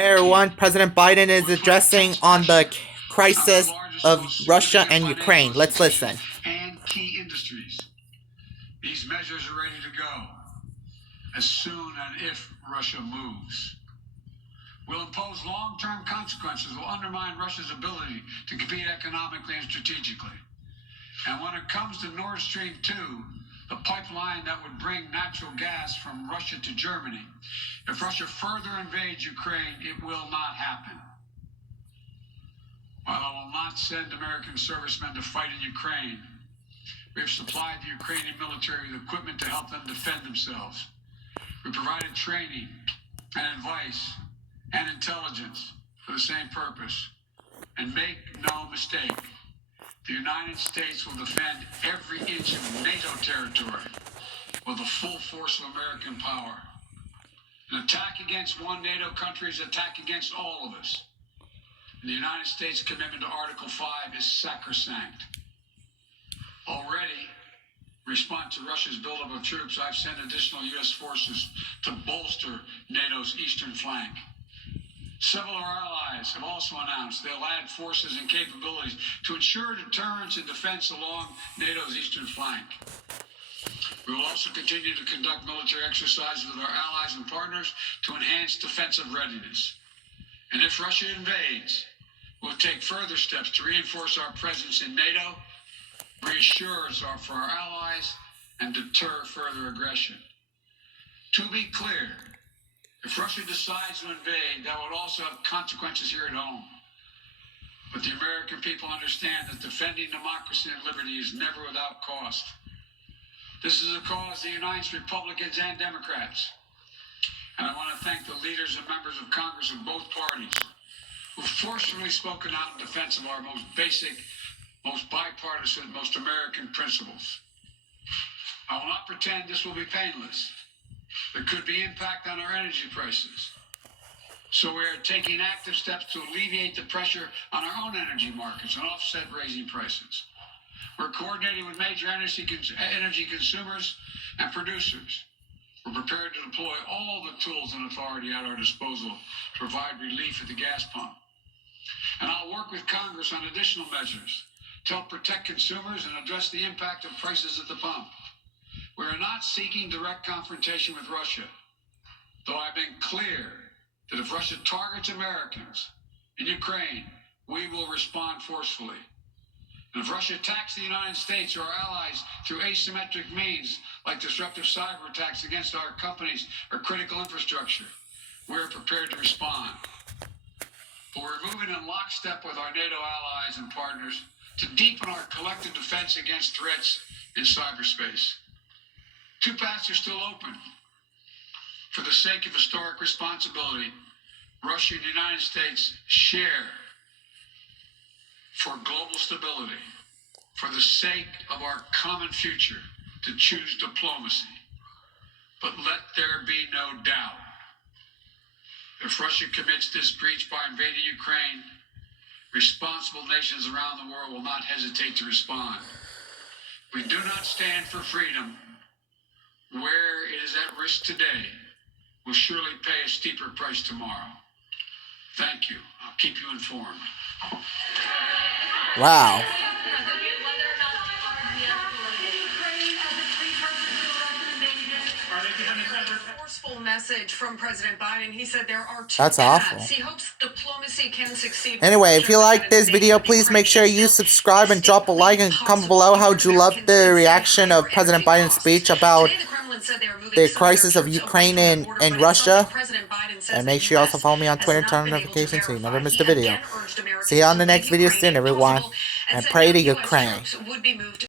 Hey everyone, President Biden is addressing on the crisis of Russia and Ukraine. Let's listen. And key industries. These measures are ready to go as soon and if Russia moves. Will impose long-term consequences, will undermine Russia's ability to compete economically and strategically. And when it comes to Nord Stream 2, the pipeline that would bring natural gas from Russia to Germany, if Russia further invades Ukraine, it will not happen. While I will not send American servicemen to fight in Ukraine, we have supplied the Ukrainian military with equipment to help them defend themselves. We provided training and advice and intelligence for the same purpose. And make no mistake, the United States will defend every inch of NATO territory with the full force of American power. An attack against one NATO country is an attack against all of us. And the United States' commitment to Article 5 is sacrosanct. Already, in response to Russia's buildup of troops, I've sent additional U.S. forces to bolster NATO's eastern flank. Several of our allies have also announced they'll add forces and capabilities to ensure deterrence and defense along NATO's eastern flank. We will also continue to conduct military exercises with our allies and partners to enhance defensive readiness. And if Russia invades, we'll take further steps to reinforce our presence in NATO, reassure us for our allies, and deter further aggression. To be clear, if Russia decides to invade, that would also have consequences here at home. But the American people understand that defending democracy and liberty is never without cost. This is a cause that unites Republicans and Democrats. And I want to thank the leaders and members of Congress of both parties who have forcefully spoken out in defense of our most basic, most bipartisan, most American principles. I will not pretend this will be painless. There could be impact on our energy prices. So we are taking active steps to alleviate the pressure on our own energy markets and offset raising prices. We're coordinating with major energy consumers and producers. We're prepared to deploy all the tools and authority at our disposal to provide relief at the gas pump. And I'll work with Congress on additional measures to help protect consumers and address the impact of prices at the pump. We are not seeking direct confrontation with Russia, though I've been clear that if Russia targets Americans in Ukraine, we will respond forcefully. And if Russia attacks the United States or our allies through asymmetric means, like disruptive cyber attacks against our companies or critical infrastructure, we are prepared to respond. But we're moving in lockstep with our NATO allies and partners to deepen our collective defense against threats in cyberspace. Two paths are still open. For the sake of historic responsibility, Russia and the United States share for global stability, for the sake of our common future, to choose diplomacy. But let there be no doubt. If Russia commits this breach by invading Ukraine, responsible nations around the world will not hesitate to respond. We do not stand for freedom. Where it is at risk today, will surely pay a steeper price tomorrow. Thank you. I'll keep you informed. Wow. Forceful message from President Biden. He said there are two That's awful. paths. He hopes diplomacy can succeed. Anyway, if you like this video, please make sure you subscribe and drop a like and comment below how you loved the reaction of President Biden's speech about the crisis of Ukraine and Russia. And make sure you also follow me on Twitter and turn on notifications so you never miss a video. See you on the next video soon, everyone. And pray to Ukraine.